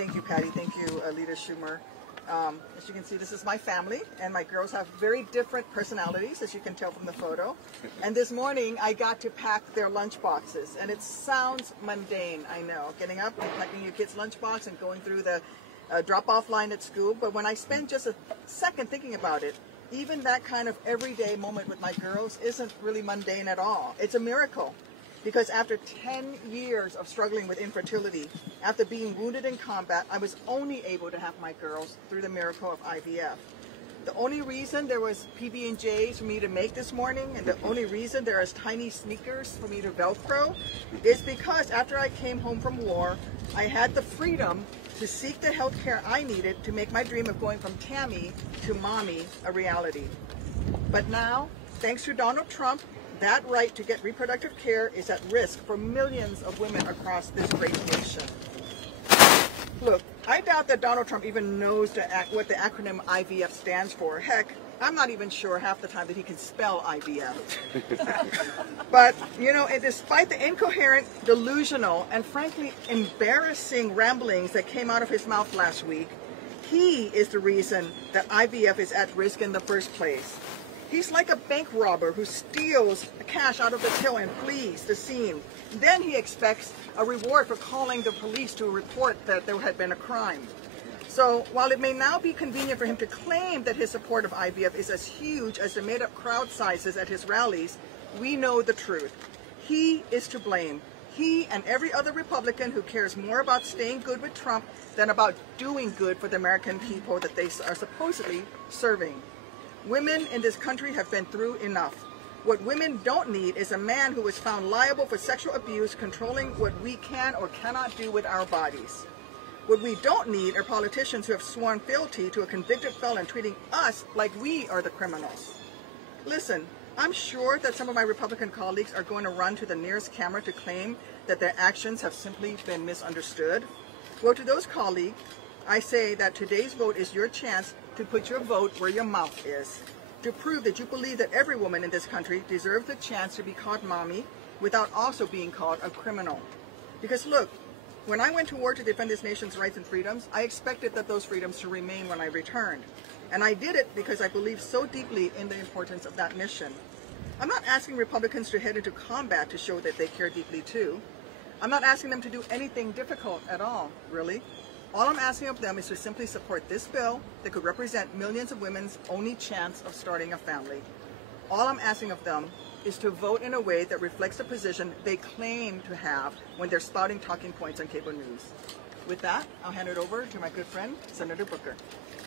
Thank you, Patty. Thank you, Leader Schumer. As you can see, this is my family, and my girls have very different personalities, as you can tell from the photo. And this morning, I got to pack their lunch boxes, and it sounds mundane, I know, getting up and packing your kid's lunchbox and going through the drop-off line at school. But when I spend just a second thinking about it, even that kind of everyday moment with my girls isn't really mundane at all. It's a miracle. Because after 10 years of struggling with infertility, after being wounded in combat, I was only able to have my girls through the miracle of IVF. The only reason there was PB&Js for me to make this morning, and the only reason there is tiny sneakers for me to Velcro, is because after I came home from war, I had the freedom to seek the health care I needed to make my dream of going from Tammy to Mommy a reality. But now, thanks to Donald Trump, that right to get reproductive care is at risk for millions of women across this great nation. Look, I doubt that Donald Trump even knows what the acronym IVF stands for. Heck, I'm not even sure half the time that he can spell IVF. But, you know, and despite the incoherent, delusional, and frankly embarrassing ramblings that came out of his mouth last week, he is the reason that IVF is at risk in the first place. He's like a bank robber who steals cash out of the till and flees the scene. Then he expects a reward for calling the police to report that there had been a crime. So while it may now be convenient for him to claim that his support of IVF is as huge as the made-up crowd sizes at his rallies, we know the truth. He is to blame. He and every other Republican who cares more about staying good with Trump than about doing good for the American people that they are supposedly serving. Women in this country have been through enough. What women don't need is a man who was found liable for sexual abuse controlling what we can or cannot do with our bodies. What we don't need are politicians who have sworn fealty to a convicted felon treating us like we are the criminals. Listen, I'm sure that some of my Republican colleagues are going to run to the nearest camera to claim that their actions have simply been misunderstood. Well, to those colleagues, I say that today's vote is your chance to put your vote where your mouth is, to prove that you believe that every woman in this country deserves the chance to be called mommy without also being called a criminal. Because look, when I went to war to defend this nation's rights and freedoms, I expected that those freedoms to remain when I returned. And I did it because I believe so deeply in the importance of that mission. I'm not asking Republicans to head into combat to show that they care deeply too. I'm not asking them to do anything difficult at all, really. All I'm asking of them is to simply support this bill that could represent millions of women's only chance of starting a family. All I'm asking of them is to vote in a way that reflects the position they claim to have when they're spouting talking points on cable news. With that, I'll hand it over to my good friend, Senator Booker.